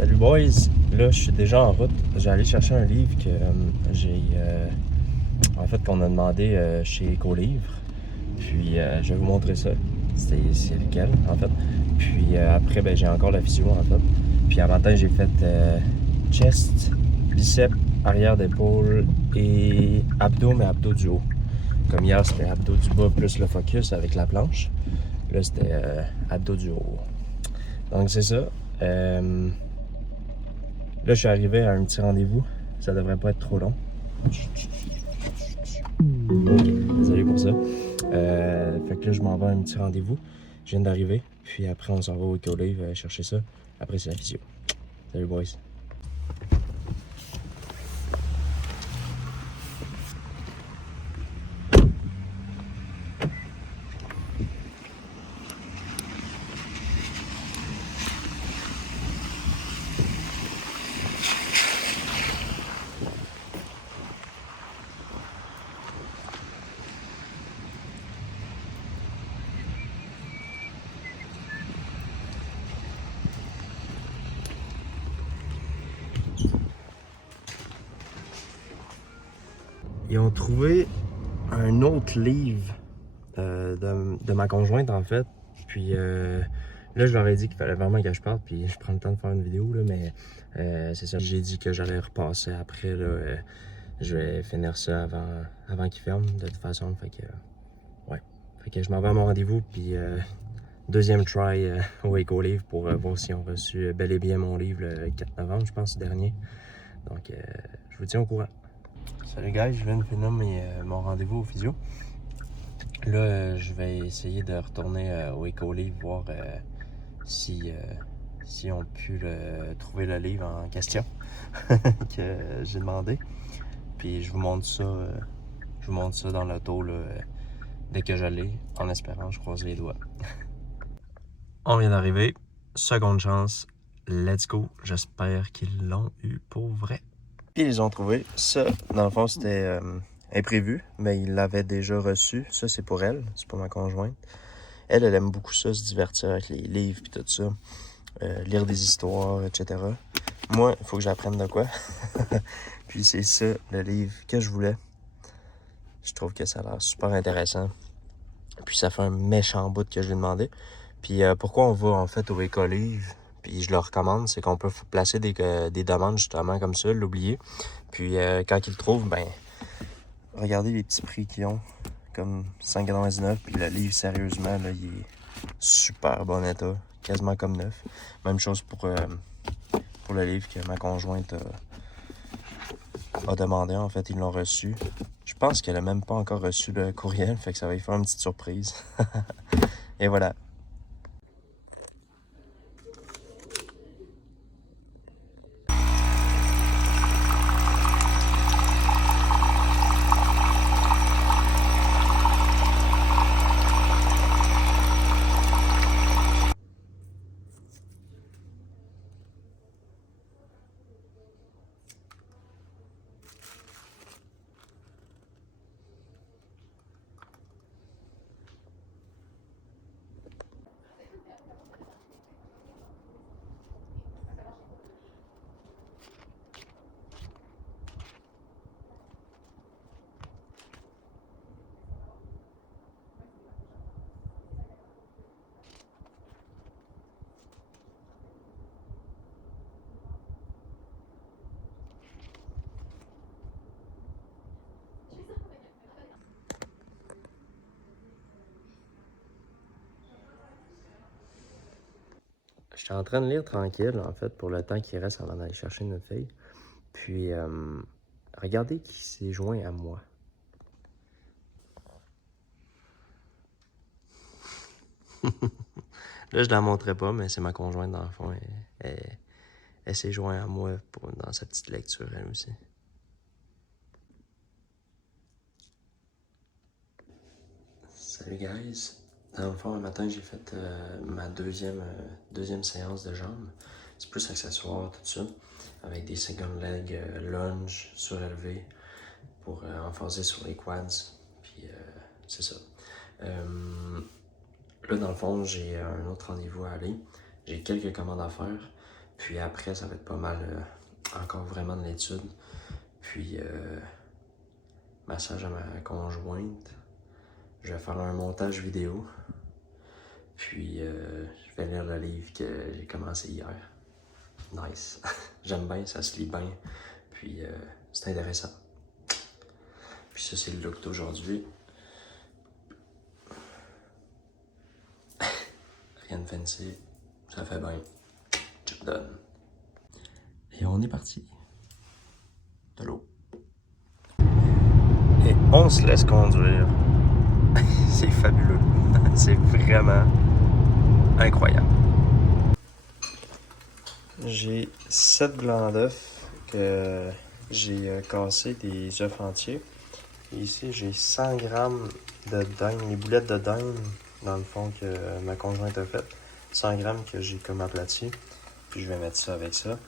Salut boys, là je suis déjà en route. J'ai allé chercher un livre que qu'on a demandé chez Écolivre. Puis je vais vous montrer ça. C'est lequel en fait. Puis après j'ai encore la physio en fait. Puis un matin j'ai fait chest, biceps, arrière d'épaule et abdos, mais abdos du haut. Comme hier c'était abdos du bas plus le focus avec la planche. Là c'était abdos du haut. Donc c'est ça. Là, je suis arrivé à un petit rendez-vous. Ça devrait pas être trop long. Ok, désolé pour ça. Fait que là, je m'en vais à un petit rendez-vous. Je viens d'arriver. Puis après, on s'en va au Écolive chercher ça. Après, c'est la physio. Salut, boys. Ils ont trouvé un autre livre de ma conjointe, en fait. Puis là, je leur ai dit qu'il fallait vraiment que je parte. Puis je prends le temps de faire une vidéo, là, mais c'est ça. J'ai dit que j'allais repasser après. Là, je vais finir ça avant qu'il ferme, de toute façon. Fait que, ouais. Fait que je m'en vais à mon rendez-vous. Puis deuxième try au Écolivre pour voir s'ils ont reçu bel et bien mon livre le 4 novembre, je pense, dernier. Donc, je vous tiens au courant. Salut guys, je viens de finir mon rendez-vous au physio. Là, je vais essayer de retourner au Écolivre voir si on pu trouver le livre en question que j'ai demandé. Puis je vous montre ça dans l'auto dès que je l'ai, en espérant, je croise les doigts. On vient d'arriver, seconde chance, let's go. J'espère qu'ils l'ont eu pour vrai. Puis ils ont trouvé ça. Dans le fond, c'était imprévu, mais ils l'avaient déjà reçu. Ça, c'est pour elle, c'est pour ma conjointe. Elle aime beaucoup ça, se divertir avec les livres et tout ça. Lire des histoires, etc. Moi, il faut que j'apprenne de quoi. Puis c'est ça, le livre que je voulais. Je trouve que ça a l'air super intéressant. Puis ça fait un méchant bout que je lui ai demandé. Puis pourquoi on va en fait au Écolivre, puis je le recommande, c'est qu'on peut placer des demandes justement comme ça, l'oublier. Puis quand ils le trouvent, ben regardez les petits prix qu'ils ont, comme 5,99$. Puis le livre, sérieusement, là, il est super bon état, quasiment comme neuf. Même chose pour le livre que ma conjointe a demandé, en fait, ils l'ont reçu. Je pense qu'elle a même pas encore reçu le courriel, fait que ça va lui faire une petite surprise. Et voilà. J'étais en train de lire tranquille, en fait, pour le temps qui reste avant d'aller chercher notre fille. Puis, regardez qui s'est joint à moi. Là, je la montrerai pas, mais c'est ma conjointe, dans le fond. Elle s'est jointe à moi dans sa petite lecture, elle aussi. Salut, guys. Dans le fond, le matin, j'ai fait ma deuxième séance de jambes. C'est plus accessoire, tout ça. Avec des second leg, lunge, surélevé, pour emphaser sur les quads. Puis, c'est ça. Là, dans le fond, j'ai un autre rendez-vous à aller. J'ai quelques commandes à faire. Puis après, ça va être pas mal encore vraiment de l'étude. Puis massage à ma conjointe. Je vais faire un montage vidéo. Puis je vais lire le livre que j'ai commencé hier. Nice. J'aime bien, ça se lit bien. Puis c'est intéressant. Puis ça, c'est le look d'aujourd'hui. Rien de fancy. Ça fait bien. Job done. Et on est parti. De l'eau. Et on se laisse conduire. C'est fabuleux. C'est vraiment incroyable. J'ai 7 blancs d'œufs que j'ai cassés des œufs entiers. Et ici, j'ai 100 grammes de dinde, les boulettes de dinde, dans le fond, que ma conjointe a fait. 100 grammes que j'ai comme aplati. Puis je vais mettre ça avec ça.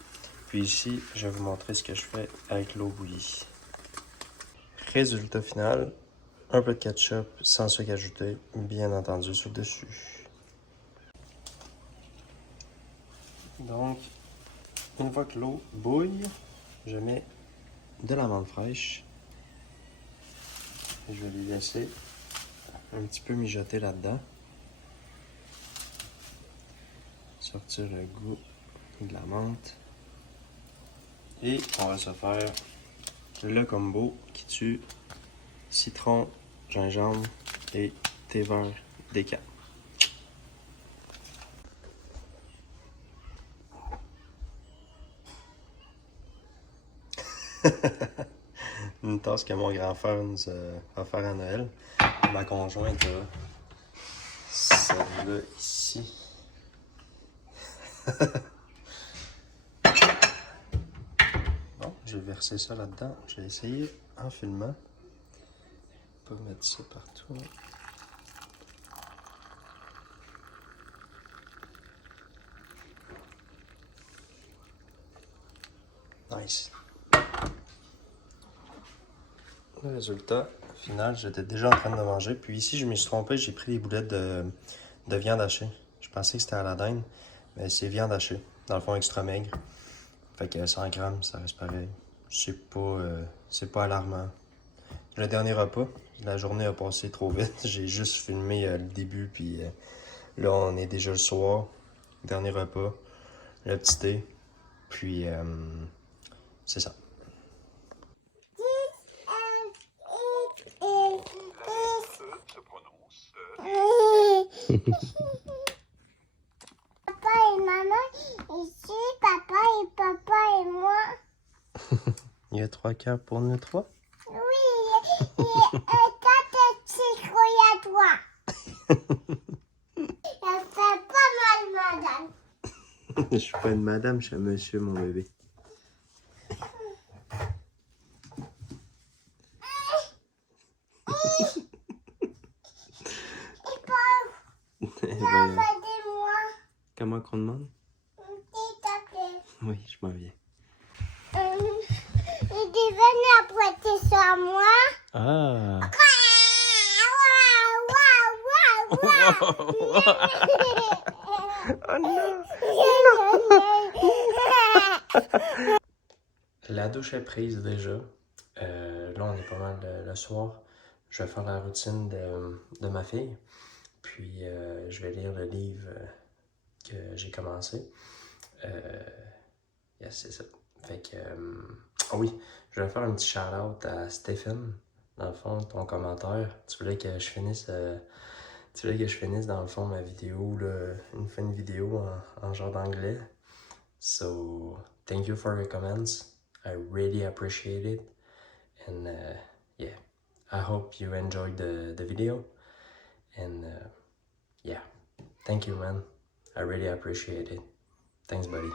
Puis ici, je vais vous montrer ce que je fais avec l'eau bouillie. Résultat final, un peu de ketchup sans sucre ajouté, bien entendu sur le dessus. Donc, une fois que l'eau bouille, je mets de l'amande fraîche. Et je vais lui laisser un petit peu mijoter là-dedans. Sortir le goût de la menthe. Et on va se faire le combo qui tue citron, gingembre et thé vert déca. Une tasse que mon grand-frère nous a offert à Noël. Ma conjointe a celle-là ici. Bon, j'ai versé ça là-dedans. J'ai essayé en filmant. Pas mettre ça partout. Nice. Le résultat final, j'étais déjà en train de manger. Puis ici, je me suis trompé, j'ai pris des boulettes de viande hachée. Je pensais que c'était à la dinde, mais c'est viande hachée. Dans le fond, extra maigre. Fait que 100 grammes, ça reste pareil. C'est pas alarmant. Le dernier repas, la journée a passé trop vite. J'ai juste filmé le début, puis là, on est déjà le soir. Dernier repas, le petit thé, puis c'est ça. Papa et maman, ici, papa et moi. Il y a 3 cœurs pour nous 3? Oui, et 4 petits fruits à toi. Ça fait pas mal, madame. Je suis pas une madame, je suis un monsieur, mon bébé. Demandez-moi, Comment qu'on demande? s'il te plaît. Oui, je m'en viens. Il est venu apprêter ça à moi. Ah! Oh non! La douche est prise déjà. Là, on est pas mal le soir. Je vais faire la routine de ma fille. Puis, je vais lire le livre que j'ai commencé. Yes, c'est ça. Fait que, oui, je vais faire un petit shout-out à Stephen. Dans le fond, ton commentaire. Tu voulais que je finisse dans le fond ma vidéo, là, une vidéo en genre d'anglais. So, thank you for your comments. I really appreciate it. And yeah, I hope you enjoyed the video. And yeah, thank you, man. I really appreciate it. Thanks, buddy.